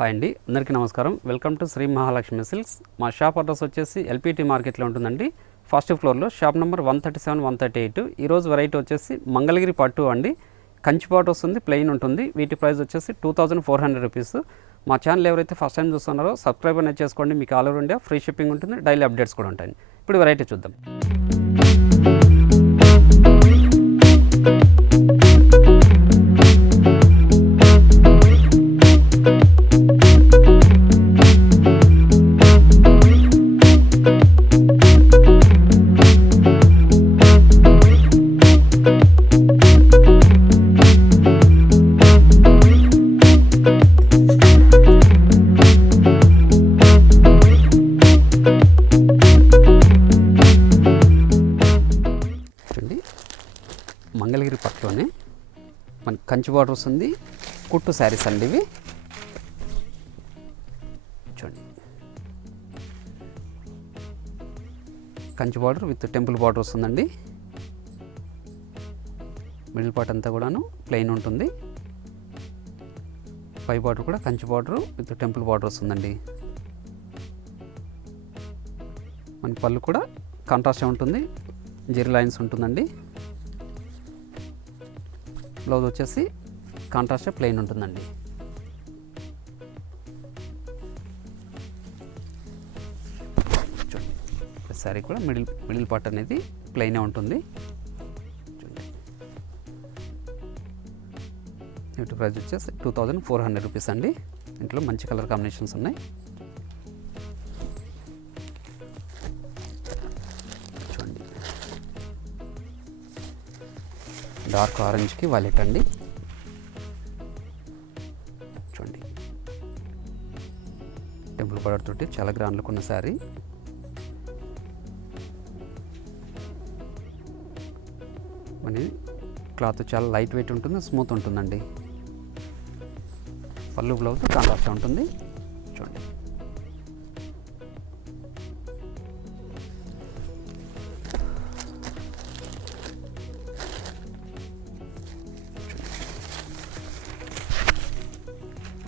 హాయ్ అండి, అందరికీ నమస్కారం. Welcome to Shri Mahalakshmi silks. మా షాప్ అడ్రస్ వచ్చేసి ఎల్పిటి మార్కెట్లో ఉంటుందండి. ఫస్ట్ ఫ్లోర్లో షాప్ నెంబర్ 137, 138. ఈరోజు వెరైటీ వచ్చేసి మంగళగిరి పట్టు అండి. కంచి పాటు వస్తుంది, ప్లెయిన్ ఉంటుంది. వీటి ప్రైస్ వచ్చేసి 2400 రూపీస్. మా ఛానల్ ఎవరైతే ఫస్ట్ టైం చూస్తున్నారో సబ్స్క్రైబ్ అనేది చేసుకోండి. మీకు all over India free shipping ఉంటుంది, డైలీ అప్డేట్స్ కూడా ఉంటాయి. ఇప్పుడు వెరైటీ చూద్దాం. మంగళగిరి పట్టులోనే మనకి కంచి బార్డర్ వస్తుంది. కుట్టు శారీస్ అండి ఇవి. చూడండి, Kanchi border with temple border వస్తుందండి. మిడిల్ పార్ట్ అంతా కూడాను ప్లెయిన్ ఉంటుంది. పై బార్డర్ కూడా Kanchi border with temple border వస్తుందండి. మన పళ్ళు కూడా కాంట్రాస్ట్ ఉంటుంది, జెరీ లైన్స్ ఉంటుందండి. బ్లౌజ్ వచ్చేసి కాంట్రాస్ట్ ప్లెయిన్ ఉంటుందండి. శారీ కూడా మిడిల్ పార్ట్ అనేది ప్లెయినే ఉంటుంది. వీటి ప్రైస్ వచ్చేసి 2400 రూపీస్ అండి. ఇంట్లో మంచి కలర్ కాంబినేషన్స్ ఉన్నాయి. చూడండి, డార్క్ ఆరెంజ్కి వైలెట్ అండి. చూడండి, టెంపుల్ బార్డర్ తోటి చాలా గ్రాండ్ లుక్ ఉన్న శారీ. మన క్లాత్ చాలా లైట్ వెయిట్ ఉంటుంది, స్మూత్ ఉంటుందండి. పళ్ళు బ్లౌజ్ కాంట్రాస్ట్ ఉంటుంది. చూడండి,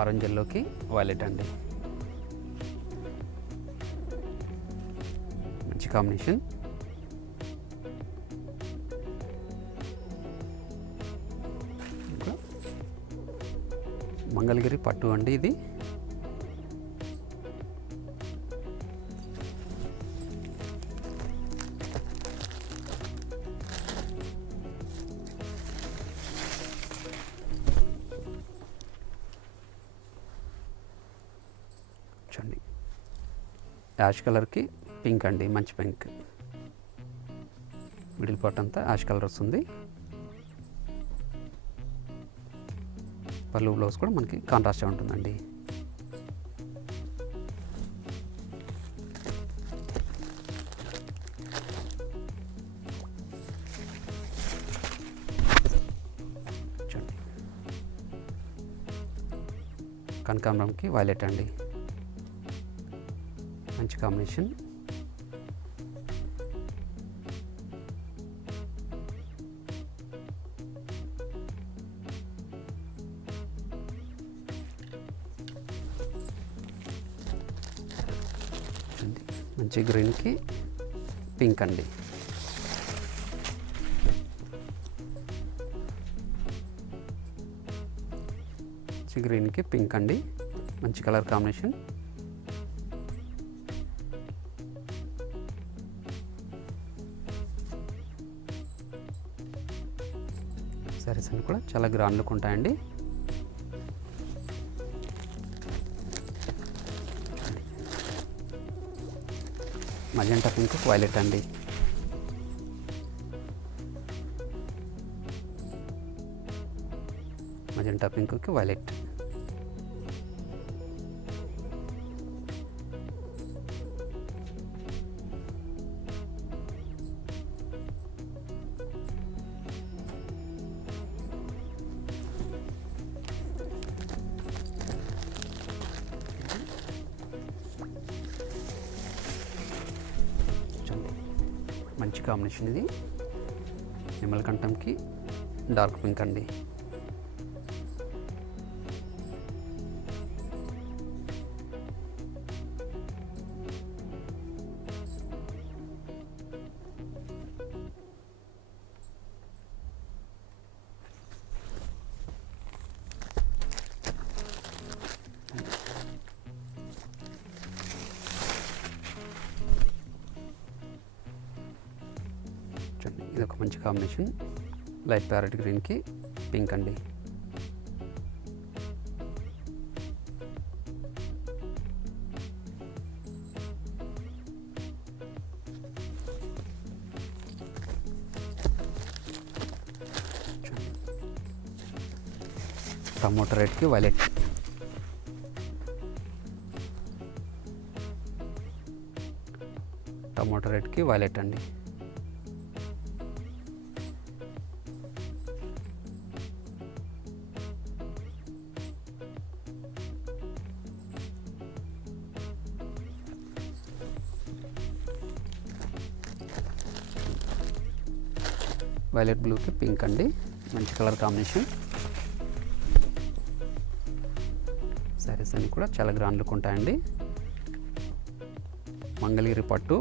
ఆరెంజ్ ఎల్లోకి వైలెట్ అండి, మంచి కాంబినేషన్. మంగళగిరి పట్టు అండి ఇది. చూడండి, యాష్ కలర్కి పింక్ అండి, మంచి పింక్. మిడిల్ పార్ట్ అంతా యాష్ కలర్ వస్తుంది. పళ్ళు బ్లౌజ్ కూడా మనకి కాంట్రాస్ట్గా ఉంటుందండి. చూడండి, కనకాంబరంకి వైలెట్ అండి, మంచి కాంబినేషన్. మంచి గ్రీన్కి పింక్ అండి. మంచి గ్రీన్కి పింక్ అండి, మంచి కలర్ కాంబినేషన్. సారీస్ అన్ని కూడా చాలా గ్రాండ్ లుక్ ఉంటాయండి. మజెంటా పింక్ వైలెట్ అండి. మజెంటా పింక్కి వైలెట్. మంచి కాంబినేషన్ ఇది. నిమ్మలకంఠంకి డార్క్ పింక్ అండి. ఇది ఒక మంచి కాంబినేషన్, లైట్ ప్యారెట్ గ్రీన్కి పింక్ అండి. టమోటా రెడ్కి వైలెట్, టమోటా రెడ్కి వైలెట్ అండి. వైలెట్ బ్లూకి పింక్ అండి, మంచి కలర్ కాంబినేషన్. శారీస్ అన్నీ కూడా చాలా గ్రాండ్ లుక్ ఉంటాయండి. మంగళగిరి పట్టు,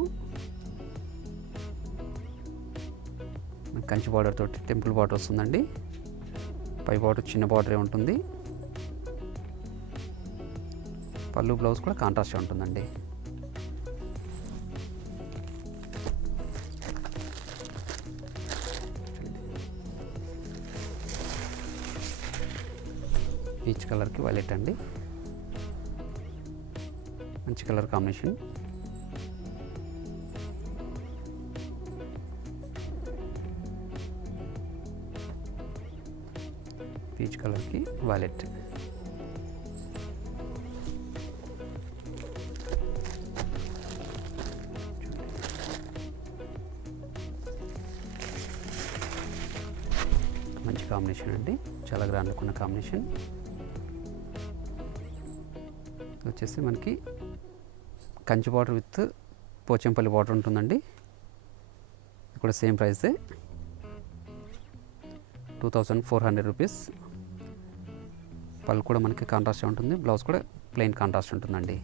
కంచి బార్డర్ తోటి టెంపుల్ బార్డర్ వస్తుందండి. పై బార్డర్ చిన్న బార్డరే ఉంటుంది. పళ్ళు బ్లౌజ్ కూడా కాంట్రాస్ట్గా ఉంటుందండి. పీచ్ కలర్కి వైలెట్ అండి, మంచి కలర్ కాంబినేషన్. పీచ్ కలర్కి వైలెట్. మంచి కాంబినేషన్ అండి, చాలా గ్రాండ్ లుక్ ఉన్న కాంబినేషన్. వచ్చేసి మనకి Kanchi border with Pochampalli border ఉంటుందండి. ఇది కూడా సేమ్ ప్రైసే, 2400 రూపీస్. పళ్ళు కూడా మనకి కాంట్రాస్ట్ ఉంటుంది, బ్లౌజ్ కూడా ప్లెయిన్ కాంట్రాస్ట్ ఉంటుందండి.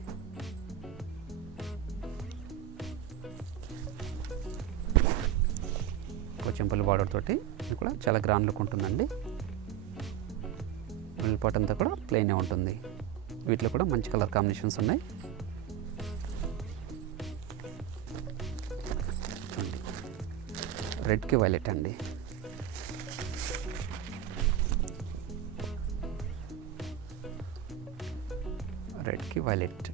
పోచంపల్లి బార్డర్ తోటి ఇది కూడా చాలా గ్రాండ్ లుక్ ఉంటుందండి. మిడిల్ పార్ట్ అంతా కూడా ప్లెయినే ఉంటుంది. వీటిలో కూడా మంచి కలర్ కాంబినేషన్స్ ఉన్నాయి. రెడ్కి వైలెట్ అండి, రెడ్కి వైలెట్.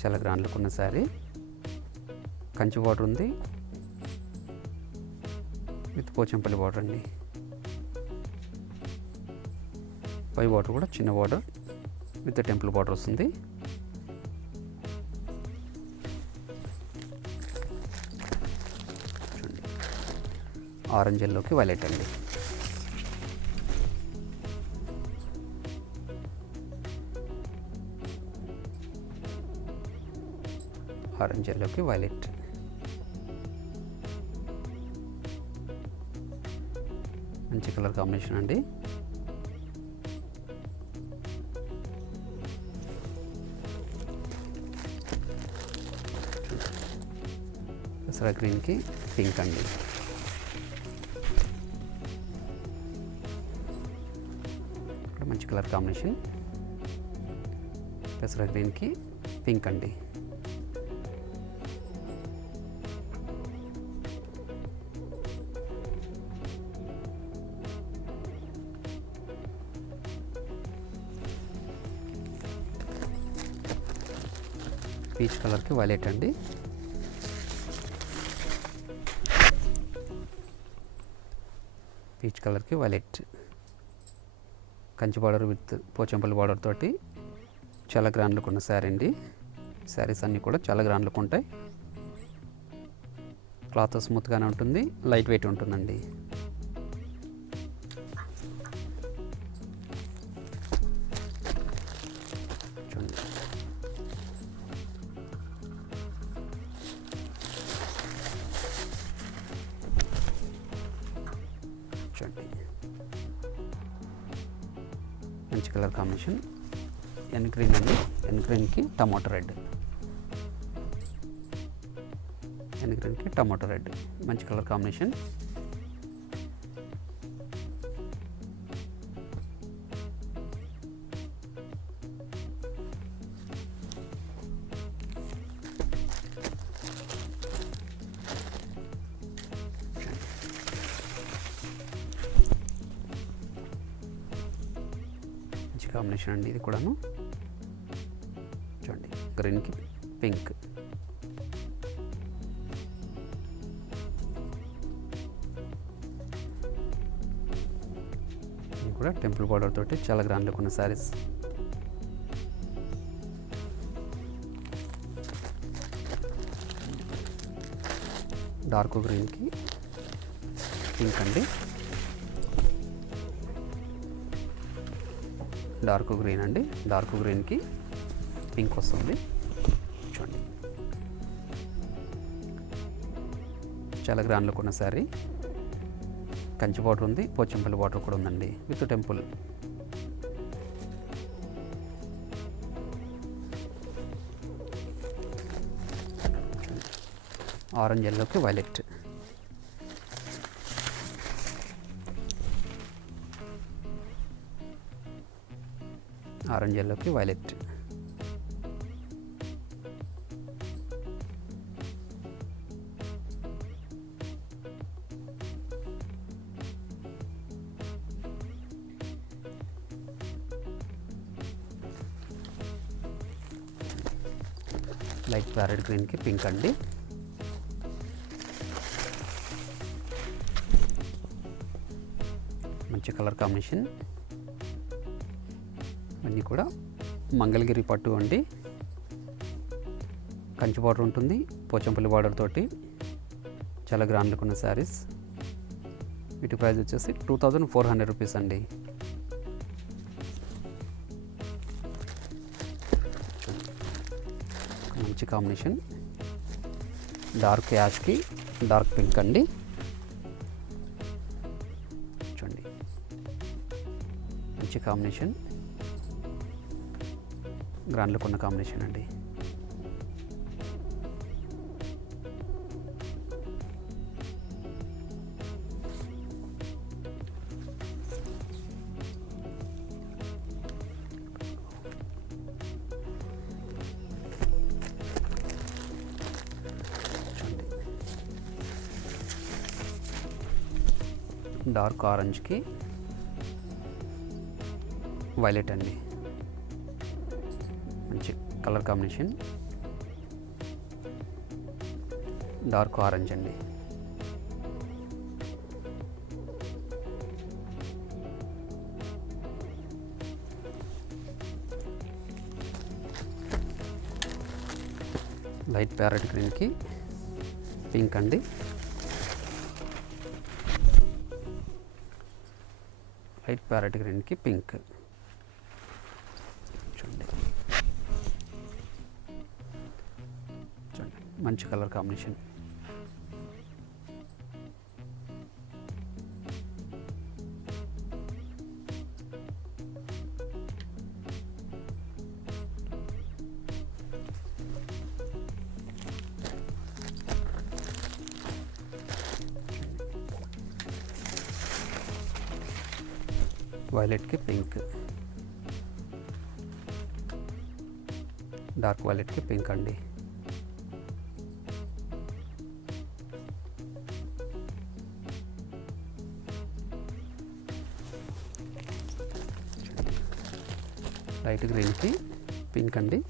చాలా గ్రాండ్ లుక్ ఉన్న శారీ, కంచి బార్డర్ ఉంది విత్ పోచంపల్లి బార్డర్ అండి. పై బార్డర్ కూడా చిన్న బార్డర్ విత్ టెంపుల్ బార్డర్ వస్తుంది. ఆరెంజ్ ఎల్లోకి వైలెట్ అండి. ఆరెంజ్ ఎల్లోకి వైలెట్. మంచి కలర్ కాంబినేషన్ అండి. పెసర గ్రీన్కి పింక్ అండి. ఇక్కడ మంచి కలర్ కాంబినేషన్, పెసర గ్రీన్కి పింక్ అండి. పీచ్ కలర్కి వైలెట్ అండి. పీచ్ కలర్కి violet. Kanchi border with Pochampalli border తోటి చాలా గ్రాండ్ లుక్ ఉన్న శారీ అండి. శారీస్ అన్నీ కూడా చాలా గ్రాండ్ లుక్ ఉంటాయి. క్లాత్ స్మూత్గానే ఉంటుంది, లైట్ వెయిట్ ఉంటుందండి. చూడండి, మంచి కలర్ కాంబినేషన్. ఎన్ గ్రీన్ అండి, ఎన్ గ్రీన్కి టమాటో రెడ్. ఎన్ గ్రీన్కి టమాటో రెడ్ మంచి కలర్ కాంబినేషన్. మంచి కాంబినేషన్ అండి ఇది కూడాను. చూడండి గ్రీన్కి పింక్. ఇది కూడా టెంపుల్ బార్డర్ తోటి చాలా గ్రాండ్ లుక్ ఉన్న శారీస్. డార్క్ గ్రీన్కి పింక్ అండి. డార్క్ గ్రీన్ అండి, డార్క్ గ్రీన్కి పింక్ వస్తుంది. చూడండి చాలా గ్రాండ్ లుక్ ఉన్న శారీ. కంచి బార్డర్ ఉంది, పోచంపల్లి బార్డర్ కూడా ఉందండి విత్ టెంపుల్. ఆరెంజ్ ఎల్లోకి వైలెట్. ఆరెంజ్ ఎల్లోకి వైలెట్. లైట్ ప్యారెట్ గ్రీన్కి పింక్ అండి. మంచి కలర్ కాంబినేషన్. అన్నీ కూడా మంగళగిరి పట్టు అండి. కంచి బార్డర్ ఉంటుంది, పోచంపల్లి బార్డర్ తోటి చాలా గ్రాండ్ లుక్ ఉన్న శారీస్. వీటి ప్రైస్ వచ్చేసి 2400 రూపీస్ అండి. మంచి కాంబినేషన్. డార్క్ యాష్కి డార్క్ పింక్ అండి. చూడండి మంచి కాంబినేషన్, గ్రాండ్ లుక్ ఉన్న కాంబినేషన్ అండి. డార్క్ ఆరెంజ్కి వైలెట్ అండి. మంచి కలర్ కాంబినేషన్. డార్క్ ఆరెంజ్ అండి. లైట్ ప్యారెట్ గ్రీన్కి పింక్ అండి. లైట్ ప్యారెట్ గ్రీన్కి పింక్. చూడండి చూడండి మంచి కలర్ కాంబినేషన్. వైలెట్కి పింక్. డార్క్ వైలెట్కి పింక్ అండి. లైట్ గ్రీన్కి పింక్ అండి.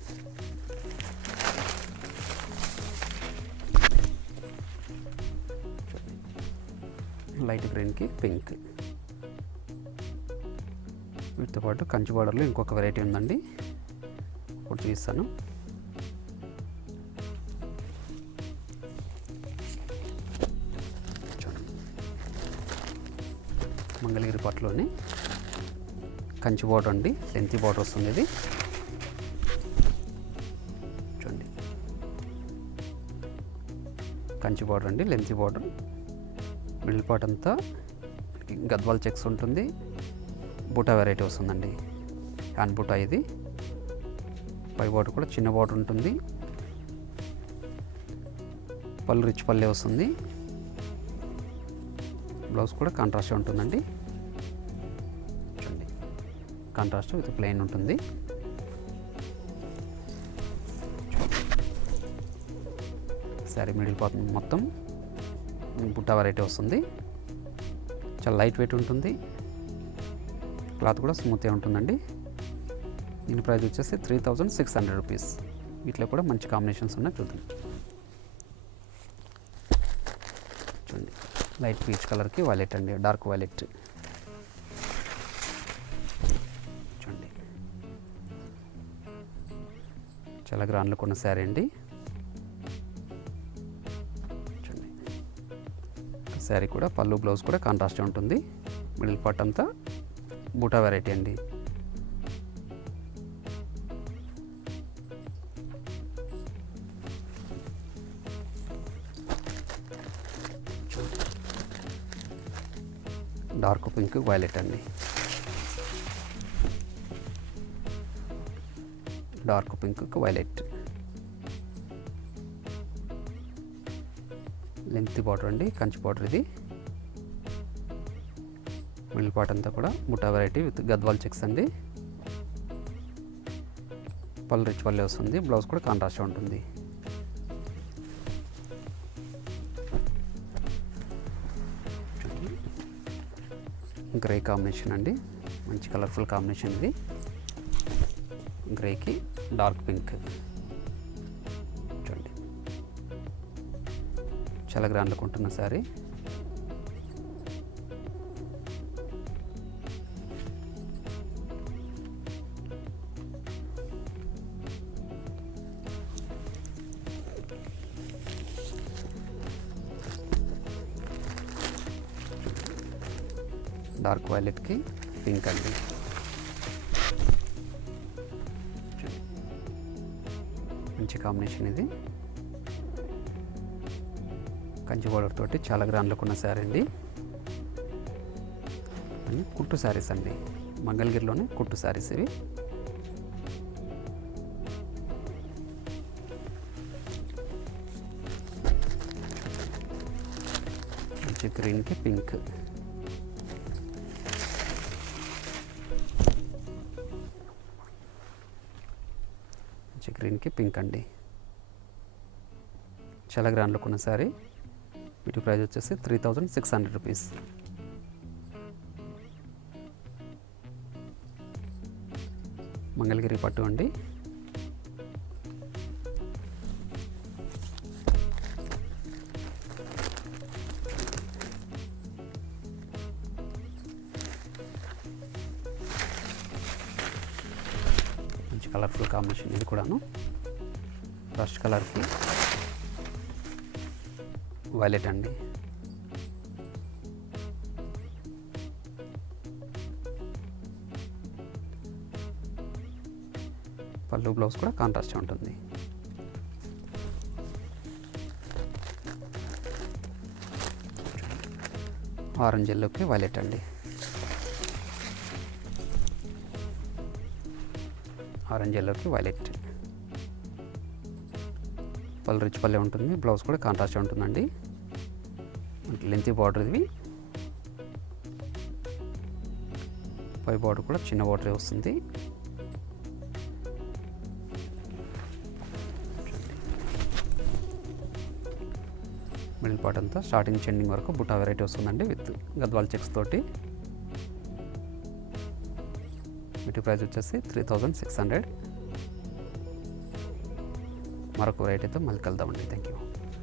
లైట్ గ్రీన్కి పింక్. వీటితో పాటు కంచి బార్డర్లో ఇంకొక వెరైటీ ఉందండి, ఇప్పుడు చూపిస్తాను. మంగళగిరి పట్టులోని కంచి బార్డర్ అండి, లెంతీ బార్డర్ వస్తుంది ఇది. చూడండి కంచి బార్డర్ అండి, లెంతీ బార్డర్. మిడిల్ పార్ట్ అంతా గద్వాల్ చెక్స్ ఉంటుంది. బూటా వెరైటీ వస్తుందండి, హ్యాండ్ బూటా ఇది. పై బార్డర్ కూడా చిన్న బార్డర్ ఉంటుంది. పళ్ళు రిచ్ పల్లె వస్తుంది. బ్లౌజ్ కూడా కాంట్రాస్ట్ ఉంటుందండి. చూడండి కాంట్రాస్ట్ విత్ ప్లెయిన్ ఉంటుంది. శారీ మిడిల్ పార్ట్ మొత్తం బుట్టా వెరైటీ వస్తుంది. చాలా లైట్ వెయిట్ ఉంటుంది. క్లాత్ కూడా స్మూత్గా ఉంటుందండి. దీని ప్రైస్ వచ్చేసి 3600 రూపీస్. వీటిలో కూడా మంచి కాంబినేషన్స్ ఉన్నాయి, చూద్దాం. చూడండి, లైట్ పీచ్ కలర్కి వైలెట్ అండి, డార్క్ వైలెట్. చూడండి, చాలా గ్రాండ్లో కొన్న శారీ అండి. చూడండి, శారీ కూడా పళ్ళు బ్లౌజ్ కూడా కాంట్రాస్ట్ ఉంటుంది. మిడిల్ పార్ట్ అంతా బూటా వెరైటీ అండి. డార్క్ పింక్ వైలెట్ అండి, dark pink violet. Length border అండి, కంచి బార్డర్ ఇది. మిడిల్ పార్ట్ అంతా కూడా బుటా వెరైటీ విత్ గద్వాల్ చెక్స్ అండి. పళ్ళు రిచ్ పల్లె వస్తుంది, బ్లౌజ్ కూడా కాంట్రాస్ట్ ఉంటుంది. గ్రే కాంబినేషన్ అండి, మంచి కలర్ఫుల్ కాంబినేషన్ ఇది. గ్రేకి డార్క్ పింక్. చూడండి, చాలా గ్రాండ్గా ఉంటున్న శారీ. డార్క్ వైలెట్కి పింక్ అండి. మంచి కాంబినేషన్ ఇది. కంచి బోర్డర్ తోటి చాలా గ్రాండ్లో ఉన్న శారీ అండి. అన్ని కుట్టు శారీస్ అండి, మంగళగిరిలోనే కుట్టు శారీస్ ఇవి. మంచి గ్రీన్కి పింక్. గ్రీన్కి పింక్ అండి, చాలా గ్రాండ్లో కొన్న శారీ. వీటి ప్రైస్ వచ్చేసి 3600 రూపీస్. మంగళగిరి పట్టు అండి. కలర్ఫుల్ కాంబినేషన్ ఇది కూడాను. రస్ట్ కలర్కి వైలెట్ అండి. పళ్ళు బ్లౌజ్ కూడా కాంట్రాస్ట్ ఉంటుంది. ఆరెంజ్ ఎల్లోకి వైలెట్ అండి. ఆరెంజ్ ఎల్లోకి వైలెట్. పళ్ళు రిచ్ పల్లె ఉంటుంది, బ్లౌజ్ కూడా కాంట్రాస్ట్ ఉంటుందండి. లెంతీ బార్డర్ ఇది. పై బార్డర్ కూడా చిన్న బార్డర్ వస్తుంది. మిడిల్ పార్ట్ అంతా స్టార్టింగ్ చెండింగ్ వరకు బుటా వెరైటీ వస్తుందండి విత్ గద్వాల్ చెక్స్ తోటి. వీటి ప్రైస్ వచ్చేసి 3600. మరొక వెరైటీతో మళ్ళీ కలుద్దామండి. Thank you.